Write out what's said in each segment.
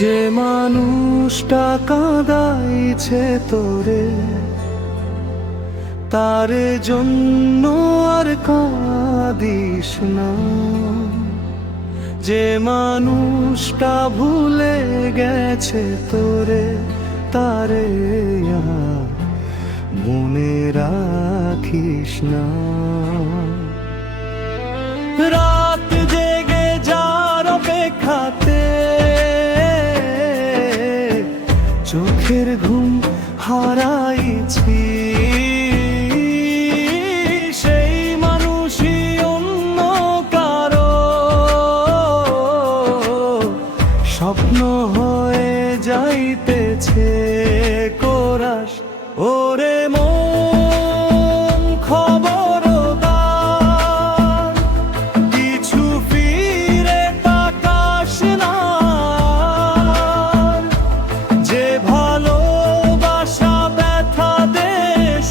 যে মানুষটা কাঁদাইছে তোরে, তার জন্য আর কাঁদিস না। যে মানুষটা ভুলে গেছে তোরে, তারে আর মনে রাখিস না। রাত জেগে যার অপেক্ষাতে চোখের ঘুম হারাইছি, সেই মানুষই অন্য কারো স্বপ্ন হয়ে যাইতেছে। কোরাস ওরে মন খবরদার, কিছু ফিরে তাকাস না। যে ভালোবাসা ব্যথা দে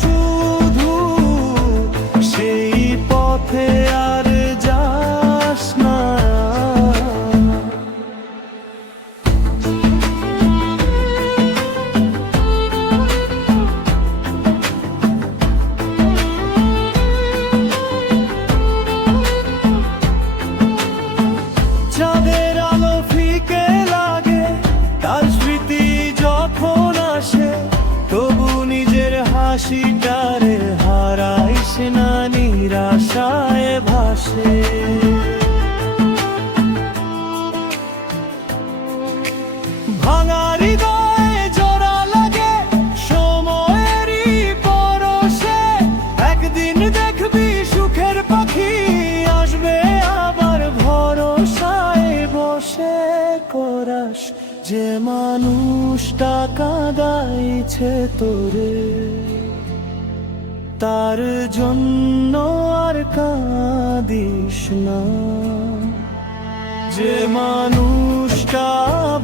শুধু, সেই পথে আর যাস না। চাঁদের আলো ফিকে লাগে, তার স্মৃতি যখন আসে, তবু নিজের হাসিটারে হারাইস না, নিরাশায় ভাসে। ভাঙা হৃদয়ে জোড়া লাগে সময়েরই পরশে, একদিন দেখবি সুখের পাখি আসবে আবার ভরসায় বসে। কোরাস যে মানুষটা কাঁদাইছে তোরে, তার জন্য আর কাঁদিস না। যে মানুষটা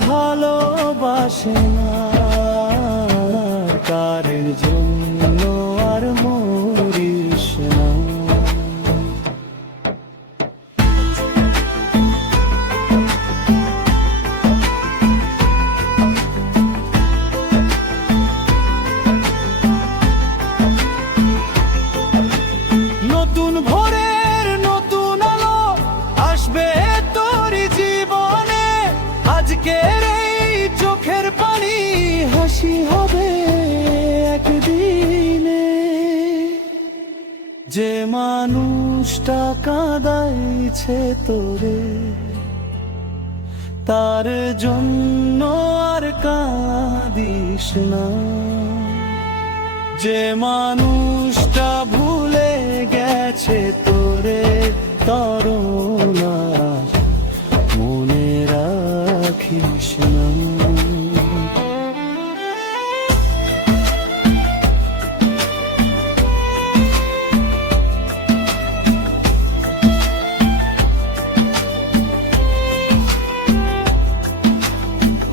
ভালোবাসে না, তার জন্য আর মরিস না। নতুন ভোরের নতুন আলো আসবে তোর জীবনে, আজকের এই চোখের পানি হাসি হবে একদিনে। যে মানুষটা কাঁদাইছে তোরে, তার জন্য আর কাঁদিস না। যে মানুষটা ভুলে গেছে তোরে, তর